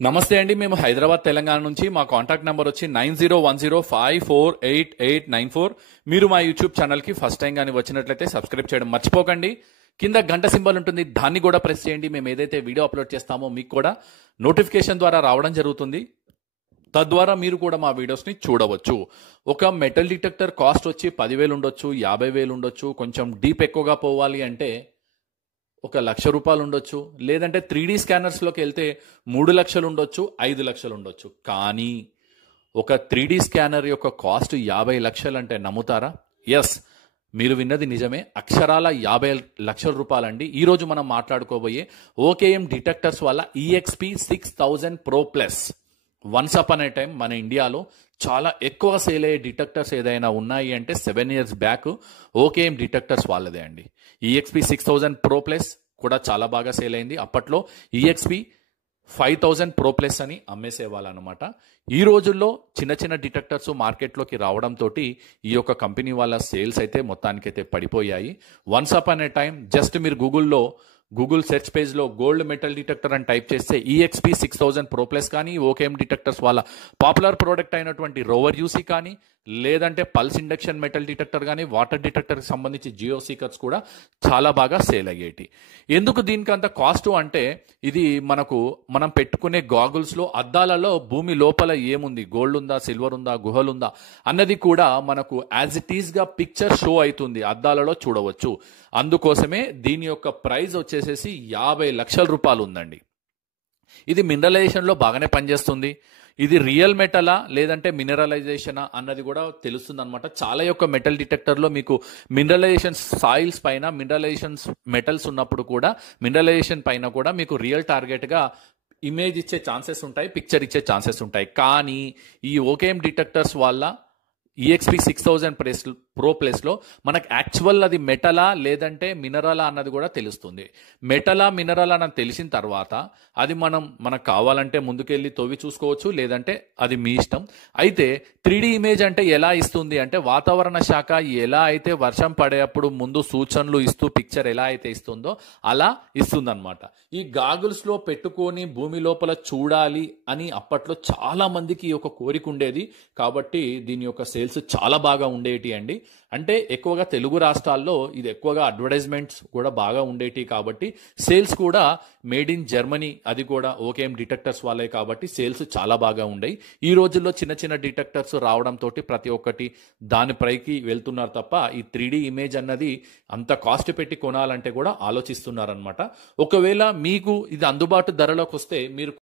నమస్తే అండి. మేము హైదరాబాద్ తెలంగాణ నుంచి. మా కాంటాక్ట్ నెంబర్ వచ్చి 9010548894. మీరు మా యూట్యూబ్ ఛానల్కి ఫస్ట్ టైం కానీ వచ్చినట్లయితే సబ్స్క్రైబ్ చేయడం మర్చిపోకండి. కింద గంట సింబల్ ఉంటుంది, దాన్ని కూడా ప్రెస్ చేయండి. మేము ఏదైతే వీడియో అప్లోడ్ చేస్తామో మీకు కూడా నోటిఫికేషన్ ద్వారా రావడం జరుగుతుంది. తద్వారా మీరు కూడా మా వీడియోస్ని చూడవచ్చు. ఒక మెటల్ డిటెక్టర్ కాస్ట్ వచ్చి 10,000 ఉండొచ్చు, 50,000 ఉండొచ్చు. కొంచెం డీప్ ఎక్కువగా పోవాలి అంటే 1,00,000 రూపాయలు ఉండొచ్చు. లేదంటే 3D స్కానర్స్లోకి వెళ్తే 3 లక్షలు ఉండొచ్చు, 5 లక్షలు ఉండొచ్చు. కానీ ఒక 3D స్కానర్ యొక్క కాస్ట్ 50 లక్షలు అంటే నమ్ముతారా? ఎస్, మీరు విన్నది నిజమే. అక్షరాల 50 లక్షల రూపాయలండి. ఈరోజు మనం మాట్లాడుకోబోయే ఓకేఎం డిటెక్టర్స్ వల్ల EXP 6000 Pro Plus. Once upon ఏ టైం మన ఇండియాలో చాలా ఎక్కువ సేల్ అయ్యే డిటెక్టర్స్ ఏదైనా ఉన్నాయి అంటే 7 years బ్యాక్ ఓకేఎం డిటెక్టర్స్ వాళ్ళదే అండి. EXP 6000 Pro Plus కూడా చాలా బాగా సేల్ అయింది. అప్పట్లో EXP 5000 Pro Plus అని అమ్మేసేవాళ్ళనమాట. ఈ రోజుల్లో చిన్న చిన్న డిటెక్టర్స్ మార్కెట్లోకి రావడంతో ఈ యొక్క కంపెనీ వాళ్ళ సేల్స్ అయితే మొత్తానికైతే పడిపోయాయి. వన్స్ అపాన్ ఏ టైం జస్ట్ మీరు గూగుల్ సెర్చ్ పేజ్లో గోల్డ్ మెటల్ డిటెక్టర్ అని టైప్ చేస్తే EXP 6000 Pro Plus కానీ, ఓకేఎం డిటెక్టర్స్ వాళ్ళ పాపులర్ ప్రోడక్ట్ అయినటువంటి రోవర్ యూసీ కానీ, లేదంటే పల్స్ ఇండక్షన్ మెటల్ డిటెక్టర్ కానీ, వాటర్ డిటెక్టర్కి సంబంధించి జియో సీకర్స్ కూడా చాలా బాగా సేల్ అయ్యేటి. ఎందుకు దీనికి అంత కాస్ట్ అంటే, ఇది మనం పెట్టుకునే గాగుల్స్లో అద్దాలలో భూమి లోపల ఏముంది, గోల్డ్ ఉందా, సిల్వర్ ఉందా, గుహలుందా అన్నది కూడా మనకు యాజ్ ఇట్ ఈస్గా పిక్చర్ షో అవుతుంది, అద్దాలలో చూడవచ్చు. అందుకోసమే దీని యొక్క ప్రైస్ వచ్చేసేసి 50 లక్షల రూపాయలు ఉందండి. ఇది మినరలైజేషన్లో బాగానే పనిచేస్తుంది. ఇది రియల్ మెటలా లేదంటే మినరలైజేషనా అన్నది కూడా తెలుస్తుంది అనమాట. చాలా యొక్క మెటల్ డిటెక్టర్లో మీకు మినరలైజేషన్ సాయిల్స్ పైన, మినరలైజేషన్స్ మెటల్స్ ఉన్నప్పుడు కూడా మినరలైజేషన్ పైన కూడా మీకు రియల్ టార్గెట్గా ఇమేజ్ ఇచ్చే ఛాన్సెస్ ఉంటాయి, పిక్చర్ ఇచ్చే ఛాన్సెస్ ఉంటాయి. కానీ ఈ ఓకేఎం డిటెక్టర్స్ వల్ల EXP 6000 Pro Plusలో మనకు యాక్చువల్ అది మెటలా లేదంటే మినరలా అన్నది కూడా తెలుస్తుంది. మెటలా మినరలా అన్నది తెలిసిన తర్వాత అది మనకు కావాలంటే ముందుకెళ్ళి తవ్వి చూసుకోవచ్చు, లేదంటే అది మీ ఇష్టం. అయితే 3D ఇమేజ్ అంటే ఎలా ఇస్తుంది అంటే, వాతావరణ శాఖ ఎలా అయితే వర్షం పడేటప్పుడు ముందు సూచనలు ఇస్తూ పిక్చర్ ఎలా అయితే ఇస్తుందో అలా ఇస్తుందన్నమాట. ఈ గాగుల్స్లో పెట్టుకొని భూమి లోపల చూడాలి అని అప్పట్లో చాలా మందికి ఒక కోరిక ఉండేది. కాబట్టి దీని యొక్క సేల్స్ చాలా బాగా ఉండేటి అండి. అంటే ఎక్కువగా తెలుగు రాష్ట్రాల్లో ఇది ఎక్కువగా అడ్వర్టైజ్మెంట్స్ కూడా బాగా ఉండేటి కాబట్టి సేల్స్ కూడా మేడ్ ఇన్ జర్మనీ, అది కూడా ఓకేఎం డిటెక్టర్స్ వాళ్ళే కాబట్టి సేల్స్ చాలా బాగా ఉండేవి. ఈ రోజుల్లో చిన్న చిన్న డిటెక్టర్స్ రావడంతో ప్రతి ఒక్కటి దాని పైకి వెళ్తున్నారు తప్ప ఈ 3D ఇమేజ్ అన్నది అంత కాస్ట్ పెట్టి కొనాలంటే కూడా ఆలోచిస్తున్నారనమాట. ఒకవేళ మీకు ఇది అందుబాటు ధరలోకి వస్తే మీరు